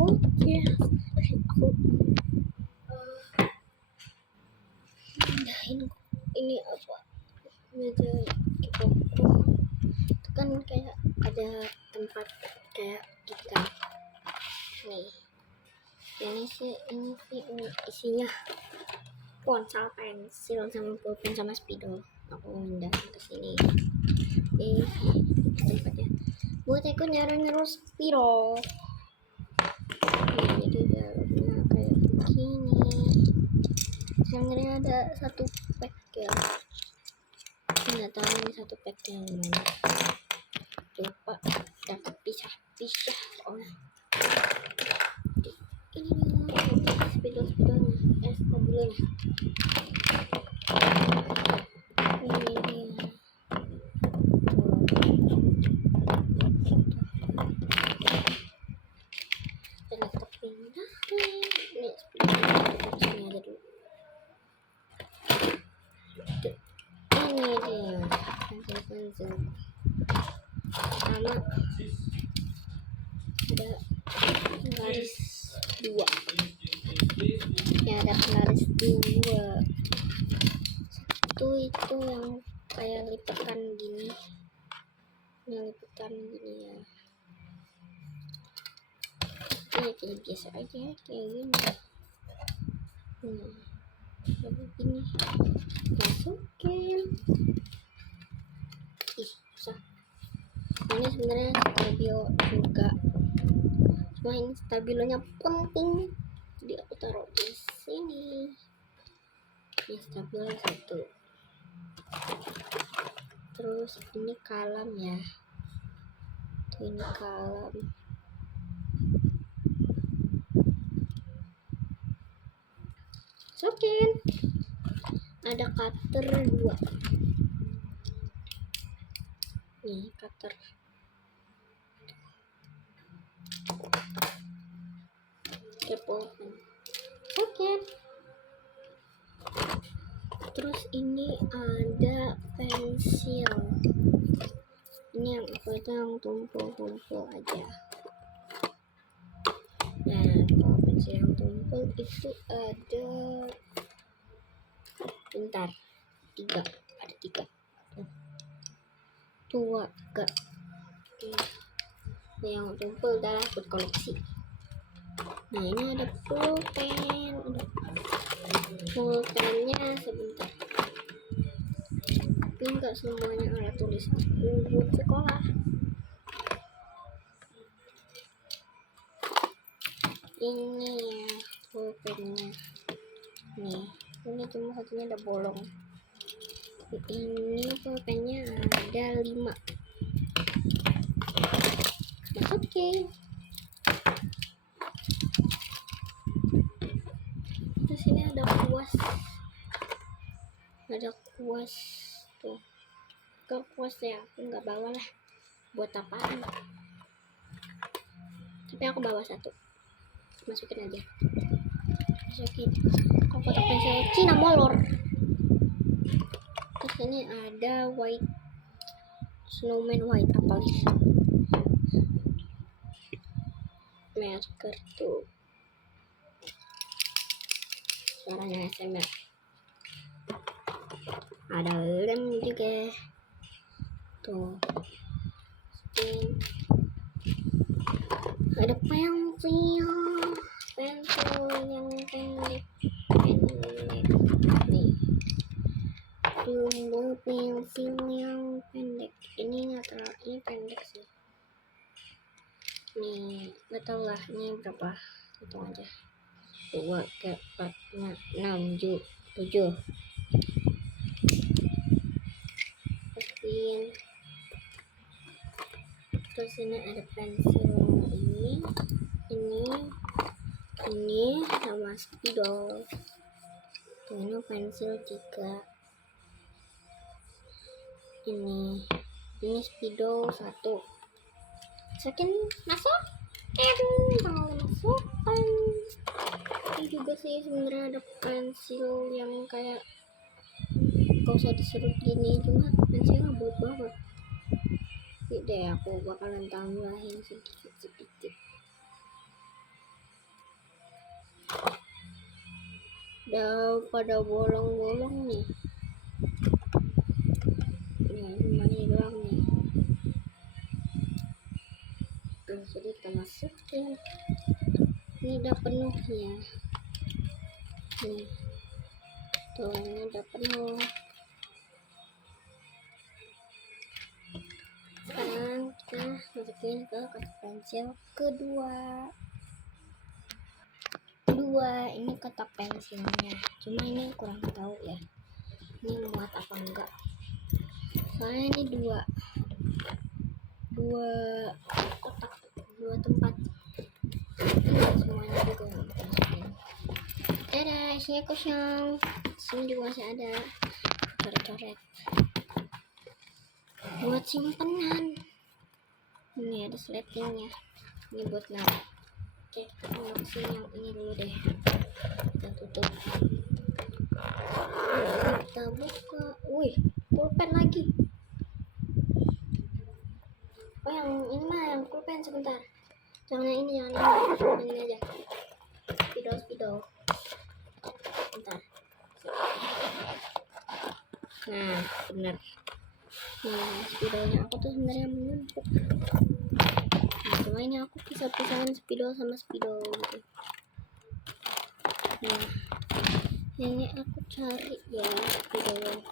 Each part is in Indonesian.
Oke, aku pindahin ini apa meja keyboardku. Itu kan kayak ada tempat kayak gitu kan. Nih, ini sih isinya ponsel, pensil, sama pulpen, sama spidol. Aku pindah ke sini. Tempatnya buat aku nyari spidol. Jadi dalamnya kayak begini. Sebenarnya ada satu pack ya. Nggak tahu ini satu pack yang mana. Lupa. Dapat pisah. Soalnya. Ini spidolnya. Stabilonya. Ini dia. Dan aku pindah. Ini spidolnya aja dulu. Ini dia pensil sama ada pelaris 2 ya, ada pelaris 2 itu yang kayak lipatan gini ya, ini kayak biasa aja kayak gini. Begini masukin. Susah. Ini sebenarnya stabilo juga, cuma ini stabilonya penting, jadi aku taruh di sini. Ini stabilnya 1. Terus ini kalam ya. Ini kalam. Masukin. Ada cutter 2. Nih cutter. Pulpen. Oke. Terus ini ada pensil. Ini yang aku itu yang tumpul aja. Nah, kalau pensil yang tumpul itu ada bentar 3. Ada 3. 2 enggak. Nah, yang tumpul adalah buat koleksi. Nah, ini ada pulpen. Pulpennya sebentar. Tapi enggak semuanya alat tulis buat sekolah. Ini ya pulpennya. Nih, ini cuma satunya ada bolong. Ini pulpennya ada 5. Masukin. Terus ini ada kuas. Tuh. Ke kuas ya, aku nggak bawa lah. Buat apaan? Tapi aku bawa 1. Masukin aja. Aku kotak pensil Cina molor. Terus ini ada white snowman white apa nih? Marker tuh. Suaranya ASMR. Ada lem juga. Tuh. Ada pensil yang pendek. Nih. Jumbo pensil yang pendek. Ini natural, ini pendek sih. Nih, nggak tahu lah ini berapa. Hitung aja. 2, 3, 4, 5, 6, 7. Terus ini ada pensil ini sama spidol. Tuh, ini pensil 3. Ini spidol 1. Masukin. Masukkan. Ini juga sih sebenarnya ada pensil yang kayak gak usah diserut gini, cuma pensilnya bagus banget. Jadi deh aku bakalan tambahin sedikit. udah pada bolong-bolong nih. Ini cuma ini doang nih. Tuh, jadi kita masukin. Ini udah penuh ya. Nih. Tuh, ini udah penuh. Sekarang kita masukin ke kotak pensil kedua. Ini kotak pensilnya, cuma ini kurang tahu ya ini muat apa enggak, soalnya ini dua kotak, dua tempat. Ini semuanya juga masukin. Dadah, isinya kosong. Sini juga masih ada coret-coret buat simpenan. Ini ada sletingnya, ini buat naruh. Oke, kita masukin yang ini dulu deh. Kita tutup. Kita buka. Wih, pulpen lagi. Oh, yang ini mah yang pulpen sebentar. Jangan yang ini, jangan ini aja. Spidol. Bentar. Nah, bener. Nah, spidolnya aku tuh sebenarnya menumpuk. Nah, cuma ini aku pisah-pisahin spidol sama spidol gitu. Nah, ini aku cari ya spidol.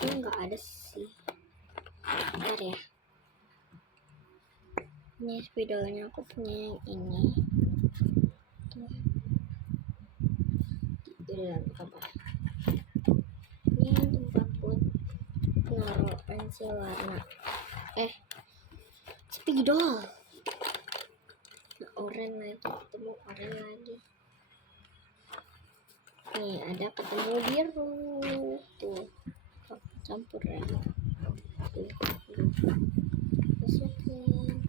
Ini nggak ada sih. Bentar ya. Ini spidolnya aku punya yang ini. Tuh. Dalam apa? Ini tempat buat naruh pensil warna. Spidol. Nah, oranye lagi, ketemu oranye lagi. Nih, ada ketemu biru. Tuh, aku campur ya. Tuh. Masukin.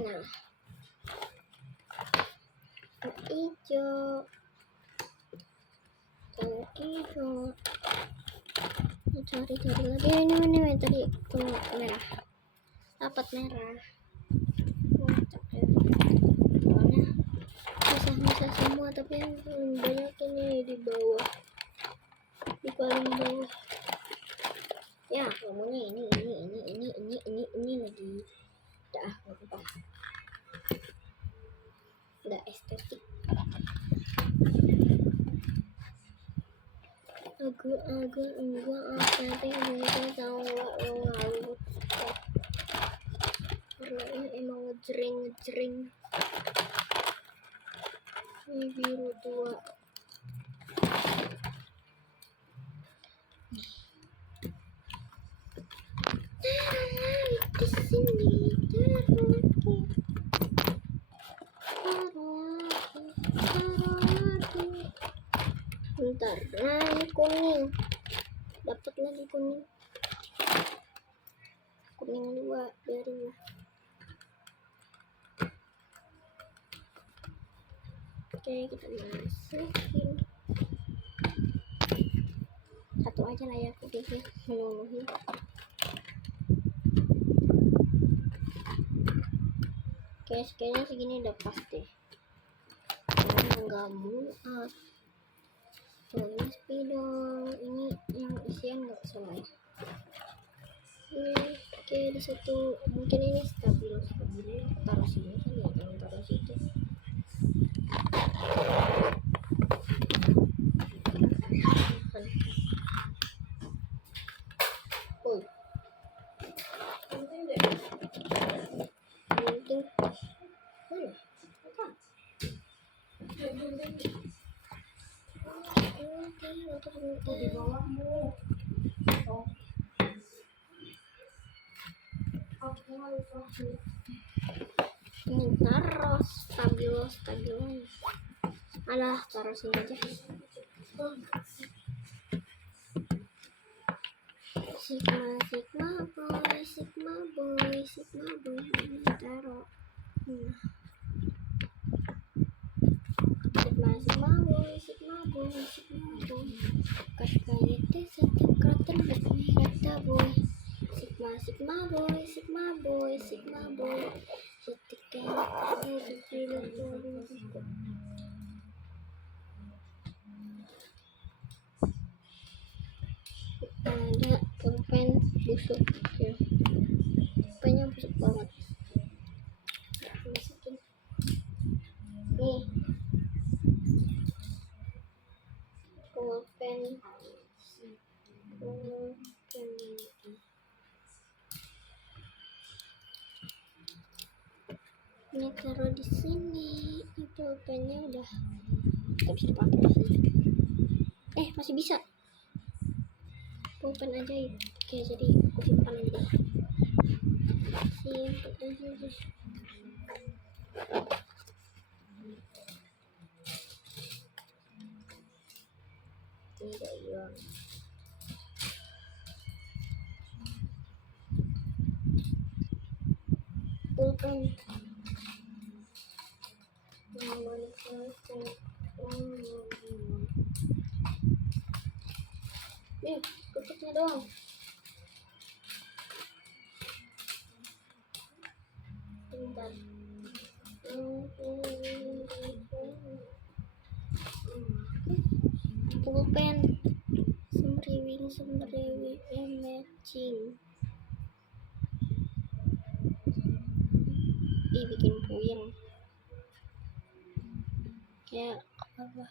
Nah, hijau. Cari lagi ini tadi tuh merah, dapat merah. Soalnya bisa semua, tapi yang banyak ini di bawah, di paling bawah. Ya, ngomongnya ini lagi. Dah, apa? Udah estetik. Agak enggak apa yang tahu lo ngalut. Warnanya emang ngejreng. Ini biru tua. Di sini taruh lagi. Bentar, nah ini kuning. Dapat lagi kuning. Kuning 2, biarin lah. Oke, kita masukin. Satu aja lah ya, aku biasanya memenuhi. Oke, kayaknya segini udah pas deh. Enggak muat. Tuh, ini spidol. Ini yang isian nggak salah ya. Oke, ada satu. Mungkin ini stabilo. Taruh sini kan ya, jangan taruh situ. Di bawahmu. Ini taruh stabilo. Alah, taruh sini aja. Sigma boy. Ini taruh. Sigma boy. KKYT setiap karakter bermerata boy. Sigma boy, Sigma boy, Sigma boy. Setiap ada pulpen busuk ya. Pulpennya busuk banget. Masukin nih pulpen ini taruh di sini. Ini pulpennya udah nggak bisa dipakai sih. Masih bisa. Pulpen ajaib. Oke, jadi aku simpan aja deh. Simpan aja deh. Tidak hilang. Pulpen. Tutupnya dong. Bentar. Pulpen semriwing matching. Bikin puyeng. Ya, ke bawah.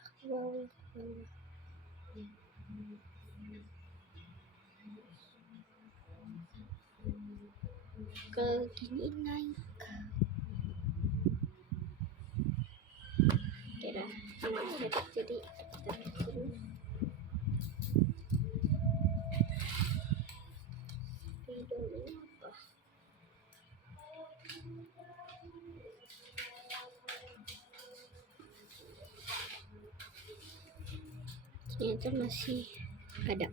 Ke gini naik. Kira jadi kita bikin videonya apa? Ternyata masih ada.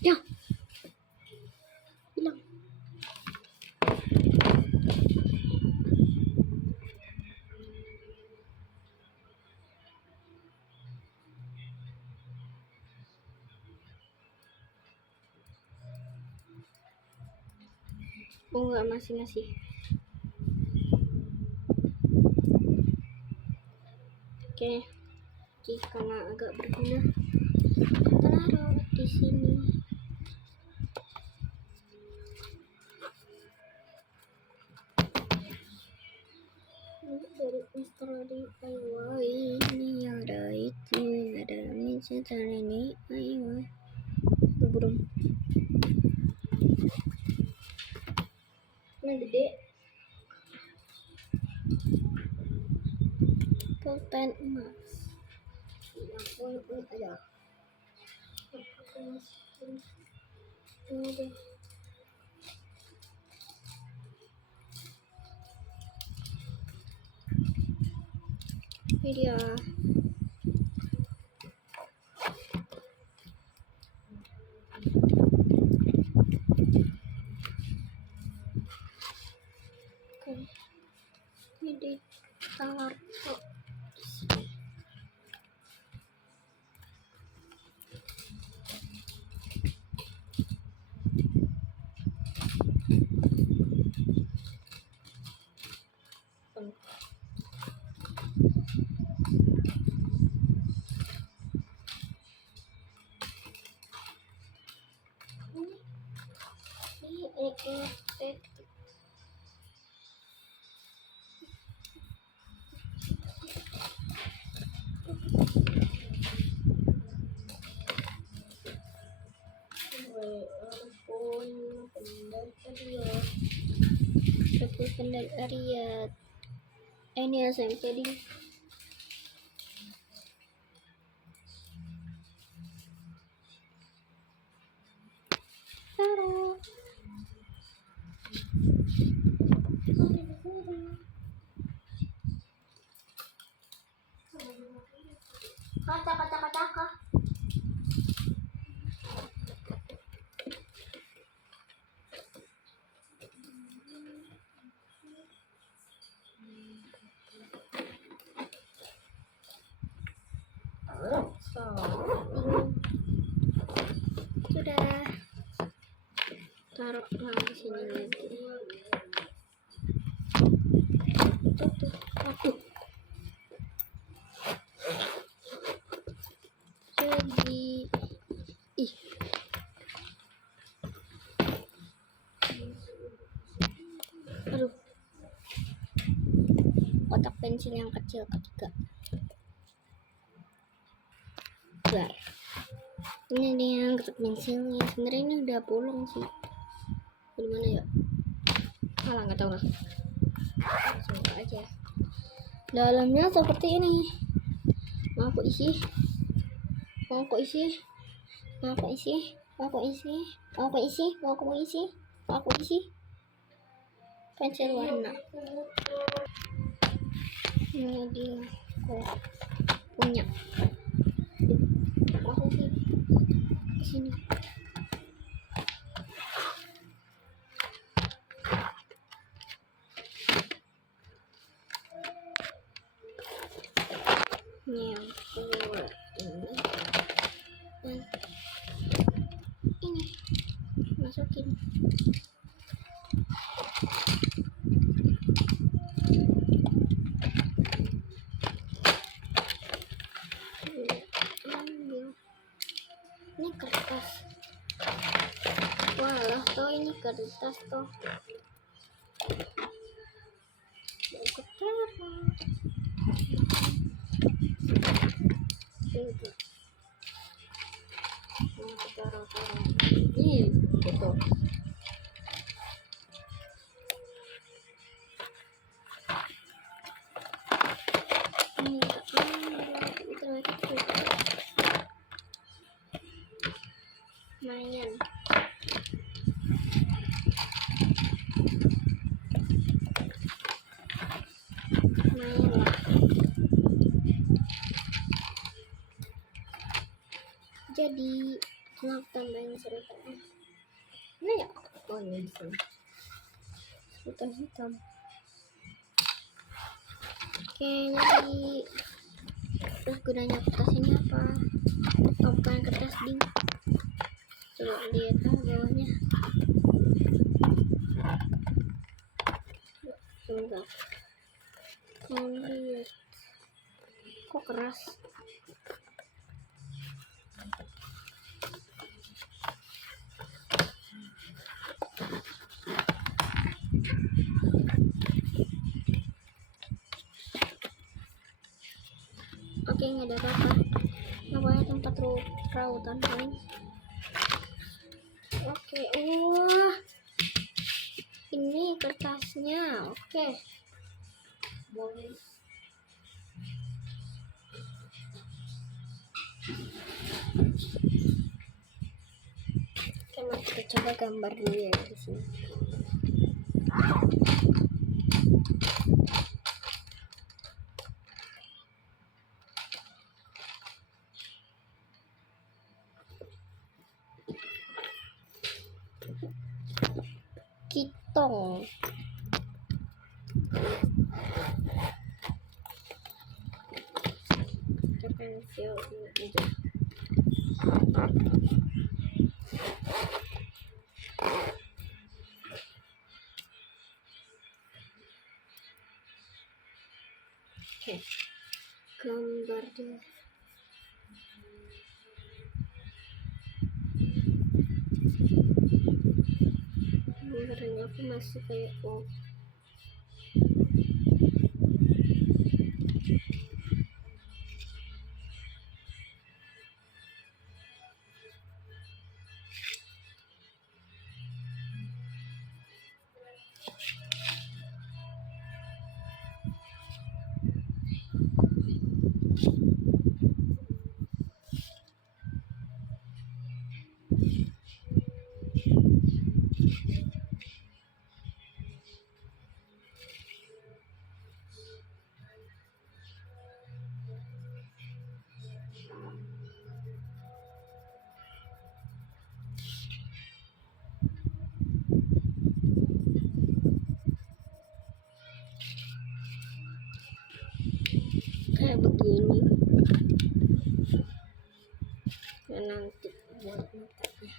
Ya, hilang. Oh enggak, masih oke, karena agak berguna taruh di sini. Dari Mister DIY ini ada itu, ada Mister ini DIY burung. Nah gede. Pulpen emas. Yang ada. Ini deh. Ini dia. Oke. Ini ditaruh. Pendek Ariat. Ini SMP di taruh. Kata. taruh di sini lagi. Tuh. Aduh. Jadi aduh, kotak pensil yang kecil ketiga. Bentar. Ini dia kotak pensilnya. Sebenarnya ini udah bolong sih. Gimana ya? Alah, nggak tahu lah. Semoga aja. Dalamnya seperti ini. Mau aku isi? Pensil warna. Ini dia. Aku punya. Aku sih di sini. Ini yang keluar ini. Dan ini masukin. Ini kertas. Walah, toh ini kertas toh. Ih, betul. Lumayan. Jadi kenapa tambahin serutan? Ini ya? Oh ini di sini. Serutan hitam. Oke, jadi terus gunanya kertas ini apa? Oh, bukan kertas ding. Coba lihat bawahnya. Sebentar. Mau lihat. Kok keras? Oke, nggak ada apa-apa. Namanya tempat rautan paling. Oke, wah, ini kertasnya. Oke, boleh. Oke, mari kita coba gambar dulu ya di sini. Kitong. Kita pensil ini aja. Oke, gambar deh. Gambarnya aku masih kayak kayak begini. Dan nanti buat matanya.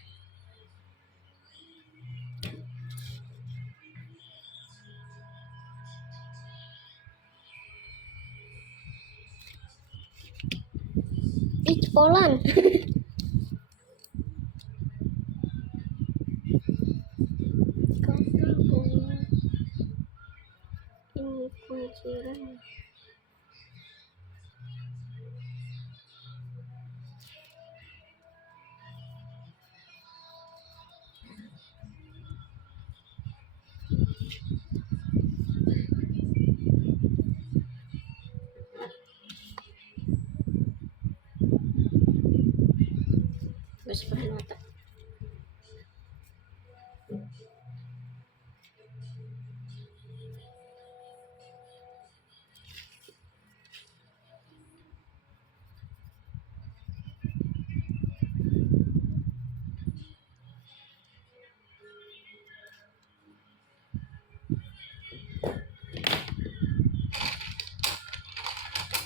Ih, cepolan. Ini kunciran. Gak sepenuhnya otak.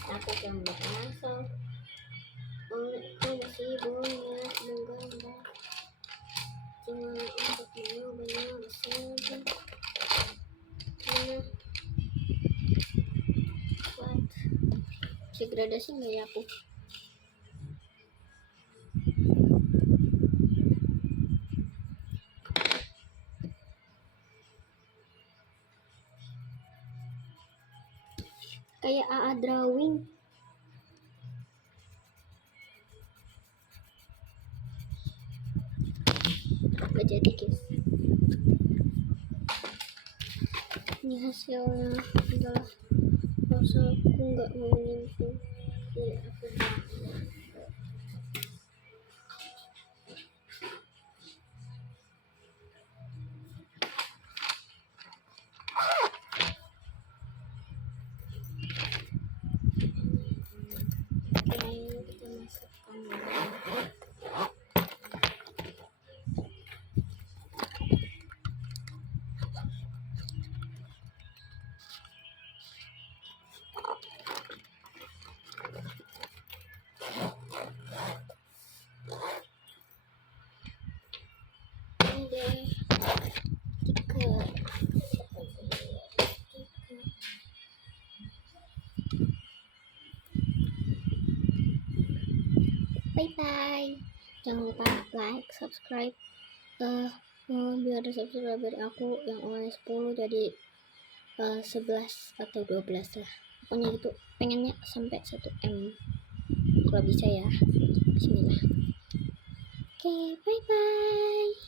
Aku yang berasal oleh masih banyak menggambar cuma untuk menyobanya saja. What? Degradasi nggak ya aku? Kayak AA drawing. Gak jadi guys. Ini hasilnya adalah rasa aku nggak mau menyentuh. Iya, aku kita masukkan ini deh. Bye bye. Jangan lupa like, subscribe. Biar subscriber aku yang awalnya 10 jadi 11 atau 12 lah. Pokoknya gitu. Pengennya sampai 1M. Kalau bisa ya. Bismillah. Oke, bye bye.